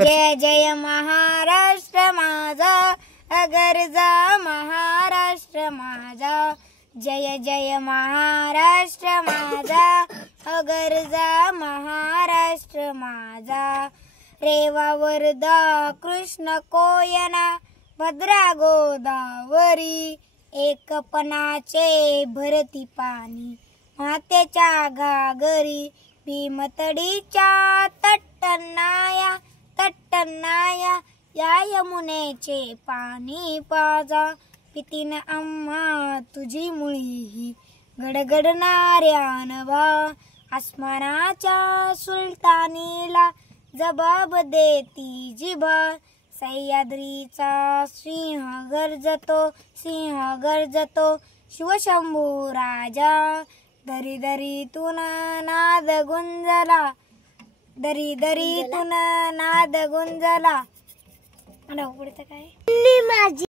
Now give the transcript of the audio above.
जय जय महाराष्ट्र माझा, अगरजा महाराष्ट्र माझा, जय जय महाराष्ट्र माझा, अगरजा महाराष्ट्र माझा। रेवा वरदा कृष्ण कोयना, भद्रा गोदावरी, एकपणाचे भरती पाणी मातेच्या घागरी। भीमतडीच्या तट्टनाया तट्टनाया, या यमुनेचे पाणी पाजा। पितीन आम्हा तुझी मुळी गडगडणाऱ्या नभा, आसमानाच्या सुलतानीला जबाब देती जिभा। सह्याद्रीचा सिंह गर्जतो, सिंह गर्जतो, शिवशंभू राजा। दरी दरीतून नाद गुंजला, दरी दरीतून नाद गुंजला। पुढचं काय?